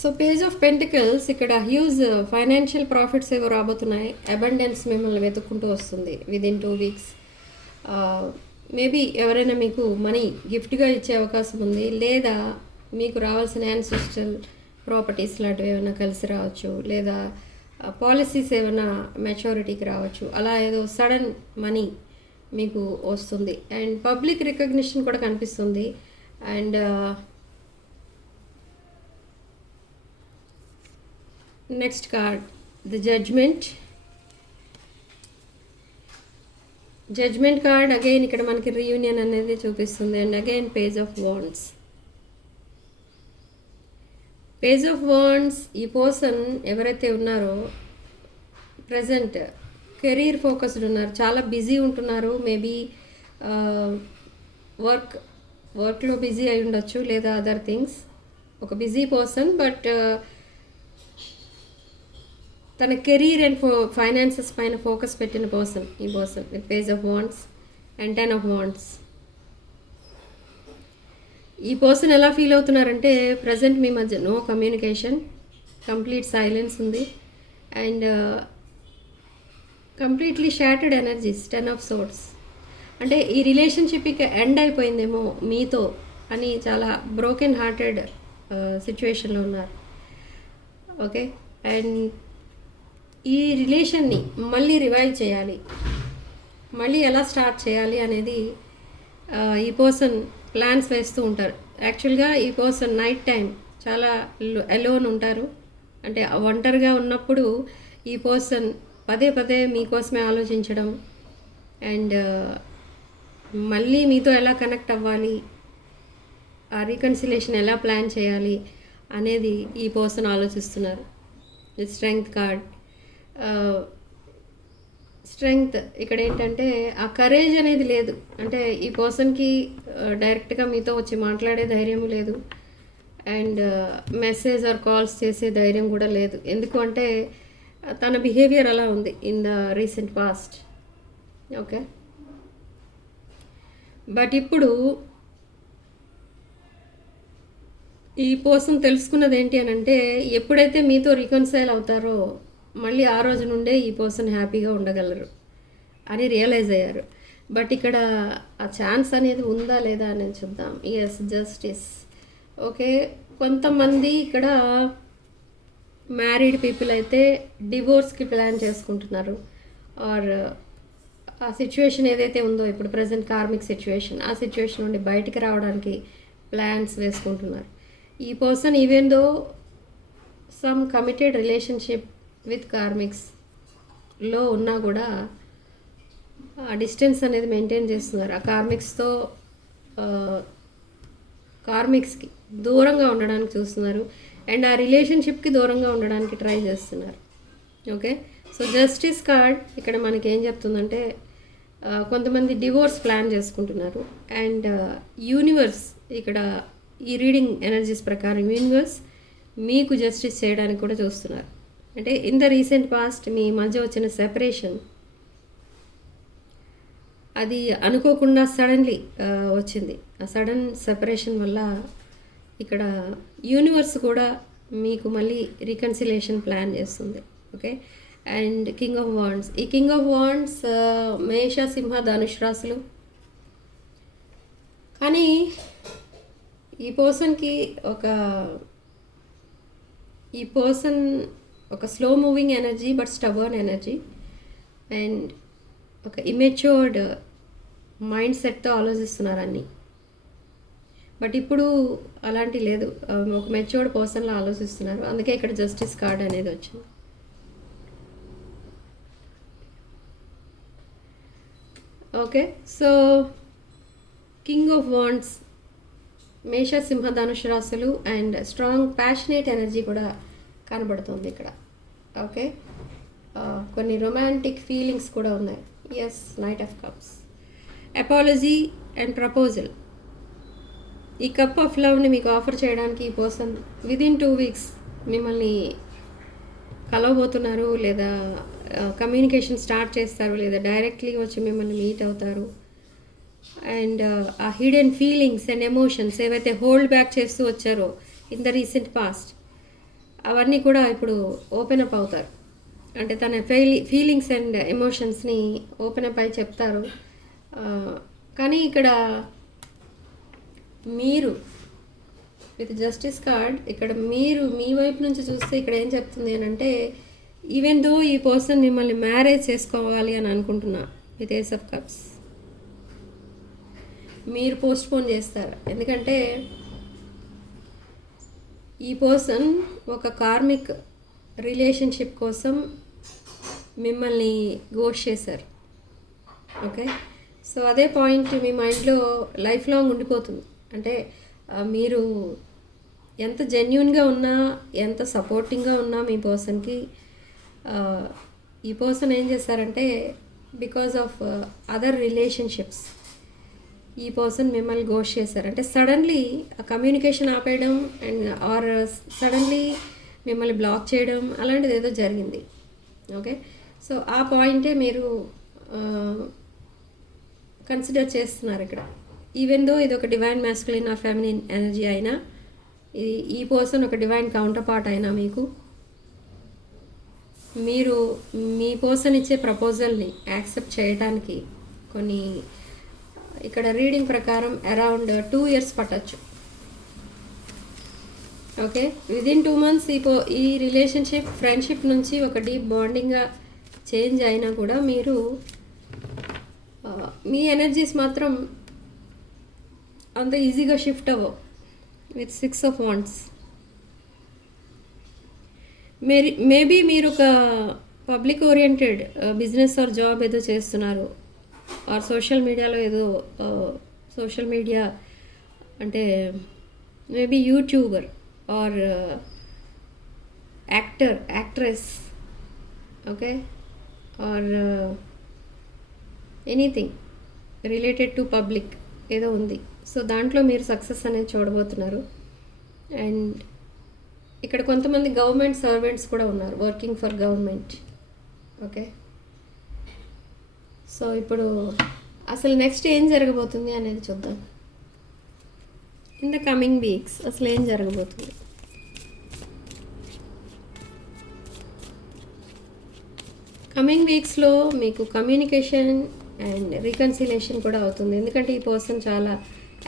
So page of pentacles ఇక్కడ huge financial profits ఏవో రాబోతున్నాయి. అబండెన్స్ మిమ్మల్ని వెతుక్కుంటూ వస్తుంది విదిన్ 2 వీక్స్. మేబీ ఎవరైనా మీకు మనీ గిఫ్ట్గా ఇచ్చే అవకాశం ఉంది, లేదా మీకు రావాల్సిన యాన్సిస్ట్రల్ ప్రాపర్టీస్ లాంటివి ఏమైనా కలిసి రావచ్చు, లేదా పాలసీస్ ఏమైనా మెచ్యూరిటీకి రావచ్చు. అలా ఏదో సడన్ మనీ మీకు వస్తుంది. అండ్ పబ్లిక్ రికగ్నిషన్ కూడా కనిపిస్తుంది. And next card the judgement card again ఇక్కడ మనకి రీయూనియన్ అనేది చూపిస్తుంది. And again page of wands ఈ పర్సన్ ఎవరైతే ఉన్నారో ప్రజెంట్ కెరీర్ ఫోకస్డ్ ఉన్నారు, చాలా బిజీ ఉంటున్నారు. మేబీ వర్క్లో బిజీ అయి ఉండొచ్చు, లేదా అదర్ థింగ్స్. ఒక బిజీ పర్సన్, బట్ తన కెరీర్ అండ్ ఫైనాన్సెస్ పైన ఫోకస్ పెట్టిన పర్సన్ ఈ person with page of wands and 10 of Wands. ఈ పర్సన్ ఎలా ఫీల్ అవుతున్నారంటే ప్రజెంట్ మీ మధ్య నో కమ్యూనికేషన్, కంప్లీట్ సైలెన్స్ ఉంది. And completely shattered energies, 10 of Swords. అంటే ఈ రిలేషన్షిప్ ఇక ఎండ్ అయిపోయిందేమో మీతో అని చాలా బ్రోకెన్ హార్టెడ్ సిచ్యువేషన్లో ఉన్నారు. ఓకే, అండ్ ఈ రిలేషన్ని మళ్ళీ రివైవ్ చేయాలి, మళ్ళీ ఎలా స్టార్ట్ చేయాలి అనేది ఈ పర్సన్ ప్లాన్స్ వేస్తూ ఉంటారు. యాక్చువల్గా ఈ పర్సన్ నైట్ టైం చాలా అలోన్ ఉంటారు. అంటే ఒంటరిగా ఉన్నప్పుడు ఈ పర్సన్ పదే పదే మీకోసమే ఆలోచించడం, అండ్ మళ్ళీ మీతో ఎలా కనెక్ట్ అవ్వాలి, ఆ రీకన్సిలేషన్ ఎలా ప్లాన్ చేయాలి అనేది ఈ పర్సన్ ఆలోచిస్తున్నారు. Strength card. స్ట్రెంగ్త్ ఇక్కడ ఏంటంటే ఆ కరేజ్ అనేది లేదు. అంటే ఈ పర్సన్కి డైరెక్ట్గా మీతో వచ్చి మాట్లాడే ధైర్యం లేదు, అండ్ మెసేజ్ ఆర్ కాల్స్ చేసే ధైర్యం కూడా లేదు. ఎందుకు అంటే తన బిహేవియర్ అలా ఉంది in the recent past. Okay, but ఇప్పుడు ఈ పర్సన్ తెలుసుకున్నది ఏంటి అని అంటే ఎప్పుడైతే మీతో రికన్సైల్ అవుతారో మళ్ళీ ఆ రోజు నుండే ఈ పర్సన్ హ్యాపీగా ఉండగలరు అని రియలైజ్ అయ్యారు. బట్ ఇక్కడ ఆ ఛాన్స్ అనేది ఉందా లేదా అనేది చూద్దాం. Yes, justice. ఓకే, కొంతమంది ఇక్కడ మ్యారీడ్ పీపుల్ అయితే డివోర్స్కి ప్లాన్ చేసుకుంటున్నారు, ఆర్ ఆ సిచ్యువేషన్ ఏదైతే ఉందో ఇప్పుడు ప్రజెంట్ కార్మిక్ సిచ్యువేషన్, ఆ సిచ్యువేషన్ నుండి బయటికి రావడానికి ప్లాన్స్ వేసుకుంటున్నారు. ఈ person even though some committed relationship with కార్మిక్స్లో ఉన్నా కూడా ఆ డిస్టెన్స్ అనేది మెయింటైన్ చేస్తున్నారు. ఆ కార్మిక్స్కి దూరంగా ఉండడానికి చూస్తున్నారు, అండ్ ఆ రిలేషన్షిప్కి దూరంగా ఉండడానికి ట్రై చేస్తున్నారు. ఓకే, సో జస్టిస్ కార్డ్ ఇక్కడ మనకి ఏం చెప్తుందంటే కొంతమంది డివోర్స్ ప్లాన్ చేసుకుంటున్నారు, అండ్ యూనివర్స్ ఇక్కడ ఈ రీడింగ్ ఎనర్జీస్ ప్రకారం యూనివర్స్ మీకు జస్టిస్ చేయడానికి కూడా చూస్తున్నారు. అంటే ఇన్ ద రీసెంట్ పాస్ట్ మీ మధ్య వచ్చిన సెపరేషన్ అది అనుకోకుండా సడన్లీ వచ్చింది. ఆ సడన్ సెపరేషన్ వల్ల ఇక్కడ యూనివర్స్ కూడా మీకు మళ్ళీ రీకన్సిలేషన్ ప్లాన్ చేస్తుంది. Okay, and king of wands. ఈ కింగ్ ఆఫ్ వాండ్స్ మేష, సింహ, ధనుష్ రాశులు. కానీ ఈ పర్సన్ ఒక slow moving energy but stubborn energy, and ఒక ఇమెచ్యూర్డ్ మైండ్ సెట్తో ఆలోచిస్తున్నారు అన్నీ. బట్ ఇప్పుడు అలాంటి లేదు, ఒక మెచ్యూర్డ్ పర్సన్లో ఆలోచిస్తున్నారు. అందుకే ఇక్కడ జస్టిస్ కార్డ్ అనేది వచ్చింది. Okay, so king of wands, మేష, సింహ, ధనుష్ రాశులు, అండ్ స్ట్రాంగ్ ప్యాషనేట్ ఎనర్జీ కూడా కనబడుతుంది ఇక్కడ. ఓకే, కొన్ని రొమాంటిక్ ఫీలింగ్స్ కూడా ఉన్నాయి. Yes, night of cups. Apology and proposal. ఈ కప్ ఆఫ్ లవ్ని మీకు ఆఫర్ చేయడానికి ఈ పర్సన్ విదిన్ 2 వీక్స్ మిమ్మల్ని కలవబోతున్నారు, లేదా కమ్యూనికేషన్ స్టార్ట్ చేస్తారు, లేదా డైరెక్ట్లీ వచ్చి మిమ్మల్ని మీట్ అవుతారు. అండ్ ఆ హిడెన్ ఫీలింగ్స్ అండ్ ఎమోషన్స్ ఏవైతే హోల్డ్ బ్యాక్ చేస్తూ వచ్చారో ఇన్ ద రీసెంట్ పాస్ట్, అవన్నీ కూడా ఇప్పుడు ఓపెన్ అప్ అవుతారు. అంటే తన ఫీలింగ్స్ అండ్ ఎమోషన్స్ని ఓపెన్ అప్ అయి చెప్తారు. కానీ ఇక్కడ మీరు విత్ జస్టిస్ కార్డ్ ఇక్కడ మీరు మీ వైపు నుంచి చూస్తే ఇక్కడ ఏం చెప్తుంది అని అంటే, ఈవెన్ దో ఈ పర్సన్ మిమ్మల్ని మ్యారేజ్ చేసుకోవాలి అని అనుకుంటున్నా విత్ ఏస్ ఆఫ్ కప్స్, మీరు పోస్ట్పోన్ చేస్తారు. ఎందుకంటే ఈ పర్సన్ ఒక కార్మిక్ రిలేషన్షిప్ కోసం మిమ్మల్ని గోష్ చేశారు. ఓకే, సో అదే పాయింట్ మీ మైండ్లో లైఫ్ లాంగ్ ఉండిపోతుంది. అంటే మీరు ఎంత జెన్యున్గా ఉన్నా, ఎంత సపోర్టింగ్గా ఉన్నా మీ పర్సన్కి, ఈ పర్సన్ ఏం చేశారంటే బికాజ్ ఆఫ్ అదర్ రిలేషన్షిప్స్ ఈ పర్సన్ మిమ్మల్ని గోష్ చేశారు. అంటే సడన్లీ ఆ కమ్యూనికేషన్ ఆపేయడం అండ్ ఆర్ సడన్లీ మిమ్మల్ని బ్లాక్ చేయడం అలాంటిది ఏదో జరిగింది. ఓకే, సో ఆ పాయింటే మీరు కన్సిడర్ చేస్తున్నారు ఇక్కడ. ఈవెన్ దో ఇది ఒక divine masculine or feminine energy అయినా, ఈ పర్సన్ ఒక డివైన్ కౌంటర్ పార్ట్ అయినా మీకు, మీరు మీ పర్సన్ ఇచ్చే ప్రపోజల్ని యాక్సెప్ట్ చేయడానికి కొన్ని ఇక్కడ రీడింగ్ ప్రకారం అరౌండ్ 2 years పట్టచ్చు. ఓకే, విదిన్ 2 months ఈ రిలేషన్షిప్ ఫ్రెండ్షిప్ నుంచి ఒక డీప్ బాండింగ్గా చేంజ్ అయినా కూడా మీరు మీ ఎనర్జీస్ మాత్రం అంత ఈజీగా షిఫ్ట్ అవ్వవు విత్ 6 of Wands. మేబీ మీరు ఒక public oriented business or job ఏదో చేస్తున్నారు, ఆర్ సోషల్ మీడియాలో ఏదో సోషల్ మీడియా అంటే maybe YouTuber are actress, okay, or anything related to public ఏదో ఉంది. సో దాంట్లో మీరు సక్సెస్ అనేది చూడబోతున్నారు. అండ్ ఇక్కడ కొంతమంది గవర్నమెంట్ సర్వెంట్స్ కూడా ఉన్నారు, working for government. Okay, so ఇప్పుడు అసలు నెక్స్ట్ ఏం జరగబోతుంది అనేది చూద్దాం. ఇన్ ద కమింగ్ వీక్స్ అసలు ఏం జరగబోతుంది. కమింగ్ వీక్స్లో మీకు కమ్యూనికేషన్ అండ్ రీకన్సిలేషన్ కూడా అవుతుంది. ఎందుకంటే ఈ పర్సన్ చాలా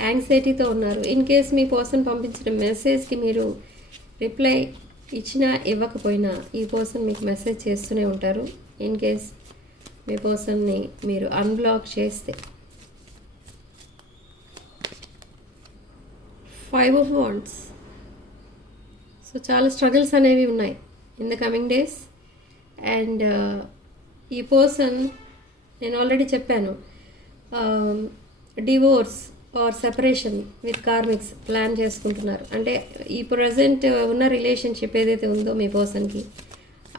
యాంగ్జైటీతో ఉన్నారు. ఇన్ కేస్ మీ పర్సన్ పంపించిన మెసేజ్కి మీరు రిప్లై ఇచ్చినా ఇవ్వకపోయినా ఈ పర్సన్ మీకు మెసేజ్ చేస్తూనే ఉంటారు. ఇన్ కేస్ మీ పర్సన్ని మీరు అన్బ్లాక్ చేస్తే. 5 of Wands. సో చాలా స్ట్రగుల్స్ అనేవి ఉన్నాయి in the coming days. And ఈ పర్సన్ నేను ఆల్రెడీ చెప్పాను, divorce or separation with karmics plan చేసుకుంటున్నారు. అంటే ఈ ప్రజెంట్ ఉన్న రిలేషన్షిప్ ఏదైతే ఉందో మీ పర్సన్కి,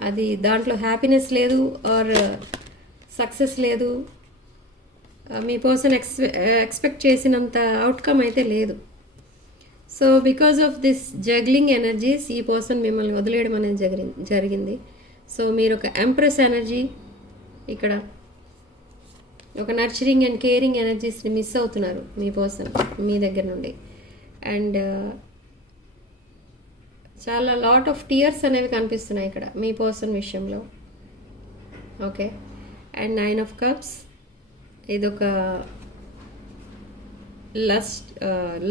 అది దాంట్లో హ్యాపీనెస్ లేదు ఆర్ సక్సెస్ లేదు. మీ పర్సన్ ఎక్స్పెక్ట్ చేసినంత అవుట్కమ్ అయితే లేదు. So because of this juggling energies ఈ పర్సన్ మిమ్మల్ని వదిలేయడం అనేది జరిగింది. సో మీరు ఒక ఎంప్రెస్ ఎనర్జీ, ఇక్కడ ఒక నర్చరింగ్ అండ్ కేరింగ్ ఎనర్జీస్ని మిస్ అవుతున్నారు మీ పర్సన్ మీ దగ్గర నుండి. అండ్ చాలా లాట్ ఆఫ్ టీయర్స్ అనేవి కనిపిస్తున్నాయి ఇక్కడ మీ పర్సన్ విషయంలో. Okay, and 9 of Cups. ఇదొక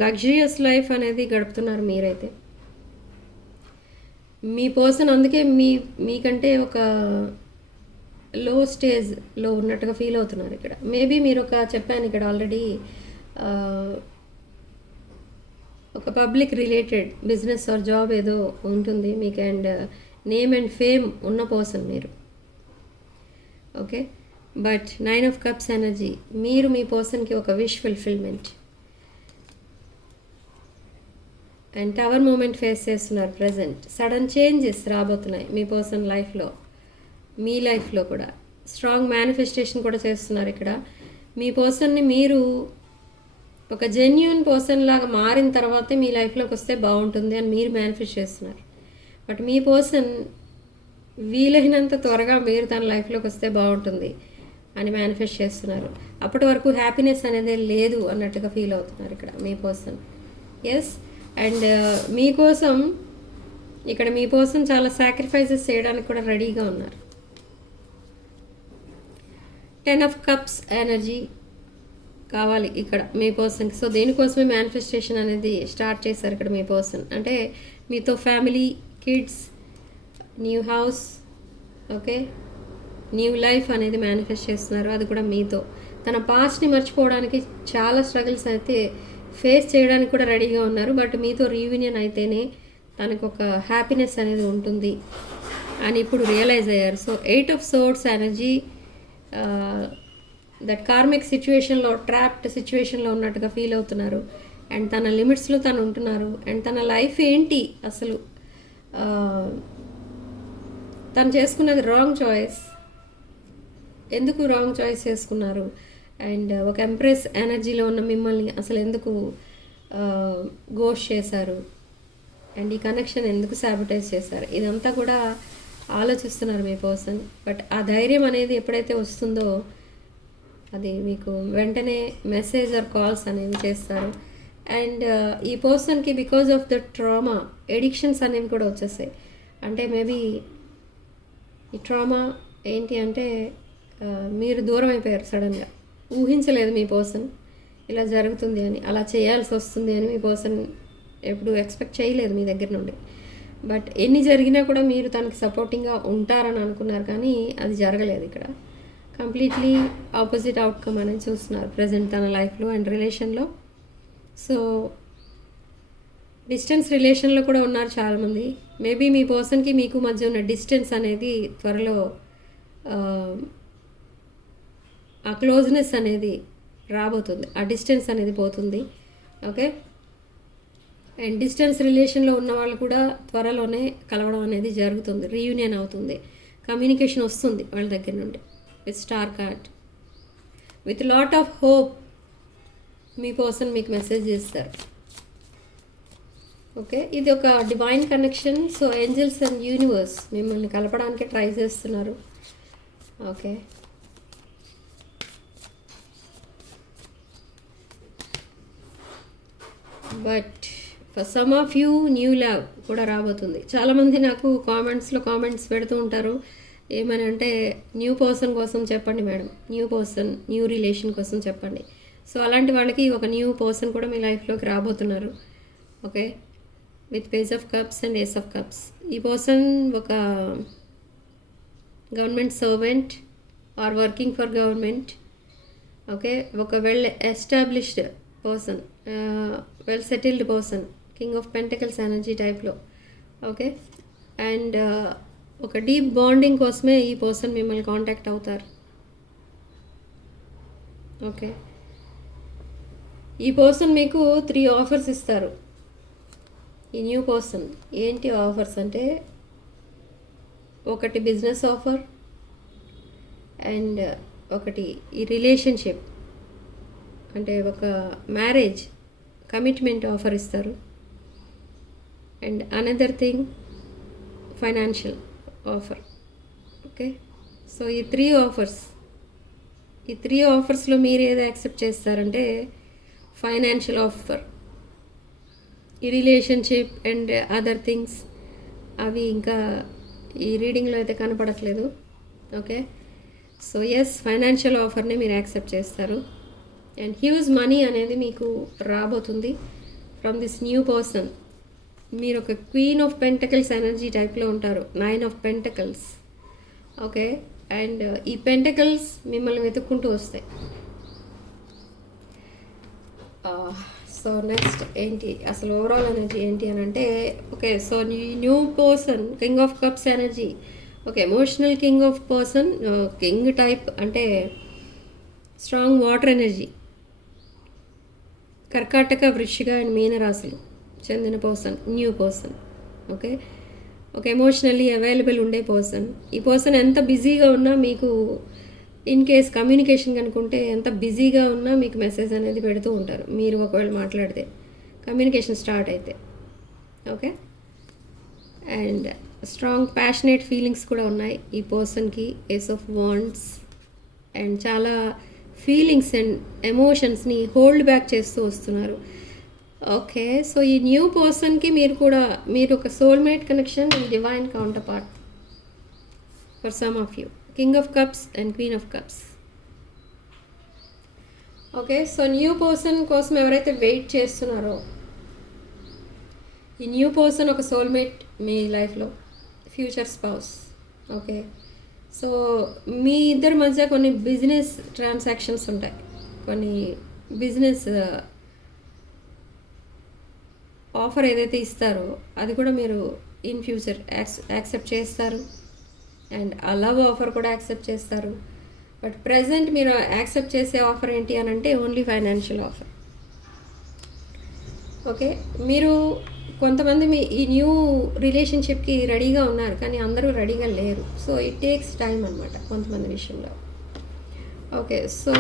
లగ్జరియస్ లైఫ్ అనేది గడుపుతున్నారు మీరైతే. మీ పర్సన్ అందుకే మీకంటే ఒక లో స్టేజ్లో ఉన్నట్టుగా ఫీల్ అవుతున్నారు ఇక్కడ. మేబీ మీరు చెప్పాను ఇక్కడ ఆల్రెడీ, ఒక public related business or job ఏదో ఉంటుంది మీకు, అండ్ నేమ్ అండ్ ఫేమ్ ఉన్న పర్సన్ మీరు. Okay, but 9 of Cups energy, మీరు మీ పర్సన్కి ఒక wish fulfilment and tower moment face చేస్తున్నారు ప్రజెంట్. సడన్ చేంజెస్ రాబోతున్నాయి మీ పర్సన్ లైఫ్లో, మీ లైఫ్లో కూడా. స్ట్రాంగ్ మేనిఫెస్టేషన్ కూడా చేస్తున్నారు ఇక్కడ. మీ పర్సన్ని మీరు ఒక జెన్యూన్ పర్సన్ లాగా మారిన తర్వాతే మీ లైఫ్లోకి వస్తే బాగుంటుంది అని మీరు మేనిఫెస్ట్ చేస్తున్నారు. బట్ మీ పర్సన్ వీలైనంత త్వరగా మీరు తన లైఫ్లోకి వస్తే బాగుంటుంది అని మేనిఫెస్ట్ చేస్తున్నారు. అప్పటి వరకు హ్యాపీనెస్ అనేది లేదు అన్నట్టుగా ఫీల్ అవుతున్నారు ఇక్కడ మీ పర్సన్. ఎస్, అండ్ మీకోసం ఇక్కడ మీ పర్సన్ చాలా సాక్రిఫైసెస్ చేయడానికి కూడా రెడీగా ఉన్నారు. 10 ఆఫ్ కప్స్ ఎనర్జీ కావాలి ఇక్కడ మీ పర్సన్కి. సో దేనికోసమే మేనిఫెస్టేషన్ అనేది స్టార్ట్ చేశారు ఇక్కడ మీ పర్సన్. అంటే మీతో family, kids, new house, okay, new life అనేది మేనిఫెస్ట్ చేస్తున్నారు. అది కూడా మీతో. తన పాస్ట్ని మర్చిపోవడానికి చాలా స్ట్రగుల్స్ అయితే ఫేస్ చేయడానికి కూడా రెడీగా ఉన్నారు. బట్ మీతో రీయూనియన్ అయితేనే తనకు ఒక హ్యాపీనెస్ అనేది ఉంటుంది అని ఇప్పుడు రియలైజ్ అయ్యారు. So 8 of swords energy, that karmic సిచ్యువేషన్లో, ట్రాప్డ్ సిచ్యువేషన్లో ఉన్నట్టుగా ఫీల్ అవుతున్నారు. అండ్ తన లిమిట్స్లో తను ఉంటున్నారు. అండ్ తన లైఫ్ ఏంటి అసలు, తను చేసుకున్నది రాంగ్ చాయిస్, ఎందుకు రాంగ్ చాయిస్ చేసుకున్నారు, అండ్ ఒక ఎంప్రెస్ ఎనర్జీలో ఉన్న మిమ్మల్ని అసలు ఎందుకు గోష్ చేశారు, అండ్ ఈ కనెక్షన్ ఎందుకు సాబిటైజ్ చేశారు, ఇదంతా కూడా ఆలోచిస్తున్నారు మీ పర్సన్. బట్ ఆ ధైర్యం అనేది ఎప్పుడైతే వస్తుందో అది మీకు వెంటనే మెసేజ్ ఆర్ కాల్స్ అనేవి చేస్తారు. అండ్ ఈ పర్సన్కి because of the trauma addictions అనేవి కూడా వచ్చేసాయి. అంటే మేబీ ఈ ట్రామా ఏంటి అంటే మీరు దూరం అయిపోయారు సడన్గా. ఊహించలేదు మీ పర్సన్ ఇలా జరుగుతుంది అని, అలా చేయాల్సి వస్తుంది అని మీ పర్సన్ ఎప్పుడు ఎక్స్పెక్ట్ చేయలేదు మీ దగ్గర నుండి. బట్ ఎన్ని జరిగినా కూడా మీరు తనకి సపోర్టింగ్గా ఉంటారని అనుకున్నారు, కానీ అది జరగలేదు. ఇక్కడ కంప్లీట్లీ ఆపోజిట్ అవుట్కమ్ అనేది చూస్తున్నారు ప్రజెంట్ తన లైఫ్లో అండ్ రిలేషన్లో. సో డిస్టెన్స్ రిలేషన్లో కూడా ఉన్నారు చాలామంది. మేబీ మీ పర్సన్కి మీకు మధ్య ఉన్న డిస్టెన్స్ అనేది త్వరలో ఆ క్లోజ్నెస్ అనేది రాబోతుంది, ఆ డిస్టెన్స్ అనేది పోతుంది. ఓకే, అండ్ డిస్టెన్స్ రిలేషన్లో ఉన్న వాళ్ళు కూడా త్వరలోనే కలవడం అనేది జరుగుతుంది, రీయూనియన్ అవుతుంది, కమ్యూనికేషన్ వస్తుంది వాళ్ళ దగ్గర నుండి. With star card, with lot of hope me person మీకు మెసేజ్ చేస్తారు. ఓకే, ఇది ఒక divine connection. So angels and universe మిమ్మల్ని కలపడానికి ట్రై చేస్తున్నారు. Okay, but for some of you new love కూడా రాబోతుంది. చాలామంది నాకు కామెంట్స్ పెడుతూ ఉంటారు, ఏమని అంటే న్యూ పర్సన్ కోసం చెప్పండి madam, new person, new relation కోసం చెప్పండి. సో అలాంటి వాళ్ళకి ఒక న్యూ పర్సన్ కూడా మీ లైఫ్లోకి రాబోతున్నారు. Okay, with page of cups and ace of cups. ఈ పర్సన్ ఒక government servant or working for government. Okay, ఒక well established person, well settled person, king of pentacles energy టైప్లో. ఓకే, అండ్ ఒక deep bonding కోసమే ఈ person మిమ్మల్ని contact అవుతారు. Okay, ఈ పర్సన్ మీకు 3 ఆఫర్స్ ఇస్తారు. ఈ న్యూ పర్సన్ ఏంటి ఆఫర్స్ అంటే, ఒకటి బిజినెస్ ఆఫర్, అండ్ ఒకటి ఈ రిలేషన్షిప్ అంటే ఒక మ్యారేజ్ కమిట్మెంట్ ఆఫర్ ఇస్తారు. And another thing financial offer. Okay, so ఈ 3 ఆఫర్స్లో మీరు ఏదో యాక్సెప్ట్ చేస్తారంటే ఫైనాన్షియల్ ఆఫర్, ఈ రిలేషన్షిప్ అండ్ అదర్ థింగ్స్ అవి ఇంకా ఈ రీడింగ్లో అయితే కనపడట్లేదు. ఓకే, సో ఎస్, ఫైనాన్షియల్ ఆఫర్నే మీరు యాక్సెప్ట్ చేస్తారు. అండ్ హ్యూజ్ మనీ అనేది మీకు రాబోతుంది ఫ్రమ్ దిస్ న్యూ పర్సన్. మీరు ఒక క్వీన్ ఆఫ్ పెంటకల్స్ ఎనర్జీ టైప్లో ఉంటారు, 9 ఆఫ్ పెంటకల్స్. ఓకే, అండ్ ఈ పెంటకల్స్ మిమ్మల్ని వెతుక్కుంటూ వస్తాయి. సో నెక్స్ట్ ఏంటి అసలు ఓవరాల్ ఎనర్జీ ఏంటి అని అంటే, okay, so new person, king of cups energy. Okay, emotional king of person, king type అంటే స్ట్రాంగ్ వాటర్ ఎనర్జీ, కర్కాటక, వృశ్చిక అండ్ మీన రాశులు చెందిన పర్సన్, న్యూ పర్సన్. ఓకే, ఒక ఎమోషనల్లీ అవైలబుల్ ఉండే పర్సన్. ఈ పర్సన్ ఎంత బిజీగా ఉన్నా మీకు, ఇన్ కేస్ కమ్యూనికేషన్ కనుకుంటే ఎంత బిజీగా ఉన్నా మీకు మెసేజ్ అనేది పెడుతూ ఉంటారు. మీరు ఒకవేళ మాట్లాడితే కమ్యూనికేషన్ స్టార్ట్ అయితే. Okay, and strong passionate feelings కూడా ఉన్నాయి ఈ పర్సన్కి. ఏస్ ఆఫ్ వాండ్స్, అండ్ చాలా ఫీలింగ్స్ అండ్ ఎమోషన్స్ని హోల్డ్ బ్యాక్ చేస్తూ వస్తున్నారు. ఓకే. సో, ఈ న్యూ పర్సన్‌కి మీరు ఒక soulmate connection and divine counter part for some of you. King of cups and queen of cups. Okay. So, new person కోసం ఎవరైతే వెయిట్ చేస్తున్నారో, ఈ న్యూ పర్సన్ ఒక సోల్‌మేట్ మీ లైఫ్‌లో, ఫ్యూచర్ స్పౌస్. ఓకే. సో, మీ ఇద్దరి మధ్య కొన్ని బిజినెస్ ట్రాన్సాక్షన్స్ ఉంటాయి. కొన్ని బిజినెస్ ఆఫర్ ఏదైతే ఇస్తారో అది కూడా మీరు ఇన్ ఫ్యూచర్ యాక్సెప్ట్ చేస్తారు. అండ్ ఆ లవ్ ఆఫర్ కూడా యాక్సెప్ట్ చేస్తారు. బట్ ప్రజెంట్ మీరు యాక్సెప్ట్ చేసే ఆఫర్ ఏంటి అని అంటే ఓన్లీ ఫైనాన్షియల్ ఆఫర్. ఓకే. మీరు కొంతమంది మీ ఈ న్యూ రిలేషన్షిప్కి రెడీగా ఉన్నారు, కానీ అందరూ రెడీగా లేరు. సో ఇట్ టేక్స్ టైం అనమాట కొంతమంది విషయంలో. ఓకే. సో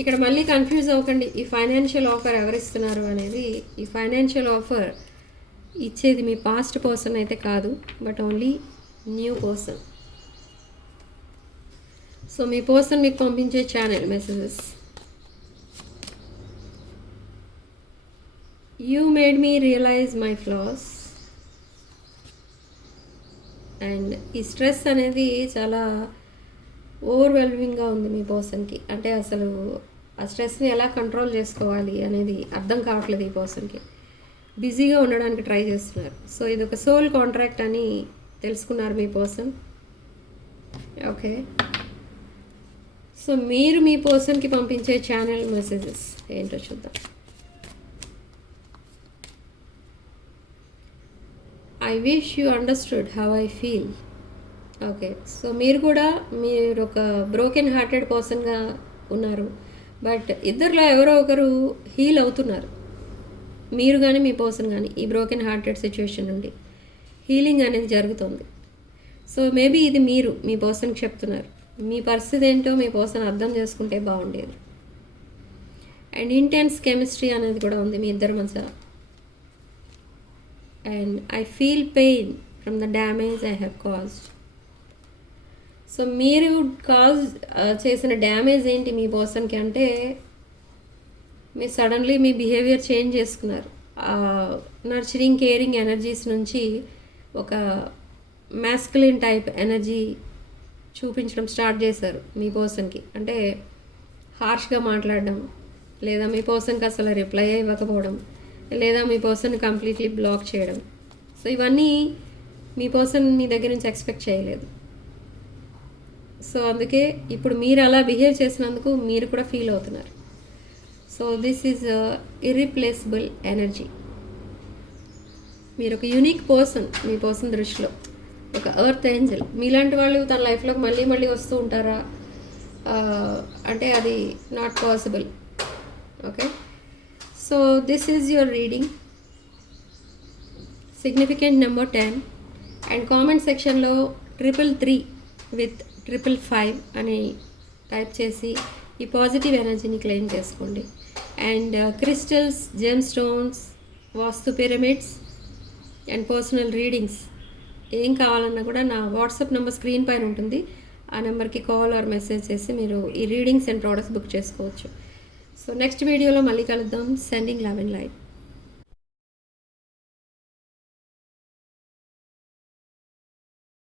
ఇక్కడ మళ్ళీ కన్ఫ్యూజ్ అవ్వకండి. ఈ ఫైనాన్షియల్ ఆఫర్ ఎవరిస్తున్నారు అనేది, ఈ ఫైనాన్షియల్ ఆఫర్ ఇచ్చేది మీ పాస్ట్ పర్సన్ అయితే కాదు, but only new person. So మీ పర్సన్ మీకు పంపించే channel messages. You made me realise my flaws. And ఈ స్ట్రెస్ అనేది చాలా ఓవర్వెల్మింగ్గా ఉంది మీ పర్సన్కి. అంటే అసలు ఆ స్ట్రెస్ని ఎలా కంట్రోల్ చేసుకోవాలి అనేది అర్థం కావట్లేదు ఈ పర్సన్కి. బిజీగా ఉండడానికి ట్రై చేస్తున్నారు. సో ఇది ఒక సోల్ కాంట్రాక్ట్ అని తెలుసుకున్నారు మీ పర్సన్. ఓకే. సో మీరు మీ పర్సన్కి పంపించే ఛానల్ మెసేజెస్ ఏంటో చూద్దాం. I wish you understood how I feel. Okay. So మీరు ఒక బ్రోకెన్ హార్టెడ్ పర్సన్గా ఉన్నారు, బట్ ఇద్దరిలో ఎవరో ఒకరు హీల్ అవుతున్నారు. మీరు కానీ మీ పర్సన్ కానీ ఈ బ్రోకెన్ హార్టెడ్ సిచ్యువేషన్ నుండి హీలింగ్ అనేది జరుగుతుంది. సో మేబీ ఇది మీరు మీ పర్సన్కి చెప్తున్నారు. మీ పరిస్థితి ఏంటో మీ పర్సన్ అర్థం చేసుకుంటే బాగుండేది. అండ్ ఇంటెన్స్ కెమిస్ట్రీ అనేది కూడా ఉంది మీ ఇద్దరి మధ్య. And I feel pain from the damage I have caused. So మీరు చేసిన డ్యామేజ్ ఏంటి మీ పర్సన్కి అంటే, మీరు సడన్లీ మీ బిహేవియర్ చేంజ్ చేసుకున్నారు. నర్చరింగ్ కేరింగ్ ఎనర్జీస్ నుంచి ఒక మ్యాస్కులిన్ టైప్ ఎనర్జీ చూపించడం స్టార్ట్ చేశారు మీ పర్సన్కి. అంటే హార్ష్గా మాట్లాడడం, లేదా మీ పర్సన్కి అసలు రిప్లై ఇవ్వకపోవడం, లేదా మీ పర్సన్ కంప్లీట్లీ బ్లాక్ చేయడం. సో ఇవన్నీ మీ పర్సన్ మీ దగ్గర నుంచి ఎక్స్పెక్ట్ చేయలేదు. సో అందుకే ఇప్పుడు మీరు అలా బిహేవ్ చేసినందుకు మీరు కూడా ఫీల్ అవుతున్నారు. So this is irreplaceable energy. మీరు ఒక యూనిక్ పర్సన్ మీ పర్సన్ దృష్టిలో, ఒక ఎర్త్ ఏంజల్. మీలాంటి వాళ్ళు తన లైఫ్లోకి మళ్ళీ మళ్ళీ వస్తూ ఉంటారా అంటే అది not possible. Okay. So this is your reading, significant number 10. And comment సెక్షన్లో 333 విత్ 555 అని టైప్ చేసి ఈ పాజిటివ్ ఎనర్జీని క్లెయిమ్ చేసుకోండి. And crystals, gem stones, vastu pyramids and personal readings ఏం కావాలన్నా కూడా నా వాట్సాప్ నెంబర్ స్క్రీన్ పైన ఉంటుంది. ఆ నెంబర్కి కాల్ ఆర్ మెసేజ్ చేసి మీరు ఈ రీడింగ్స్ అండ్ ప్రోడక్ట్స్ బుక్ చేసుకోవచ్చు. సో నెక్స్ట్ వీడియోలో మళ్ళీ కలుద్దాం. Sending love and light.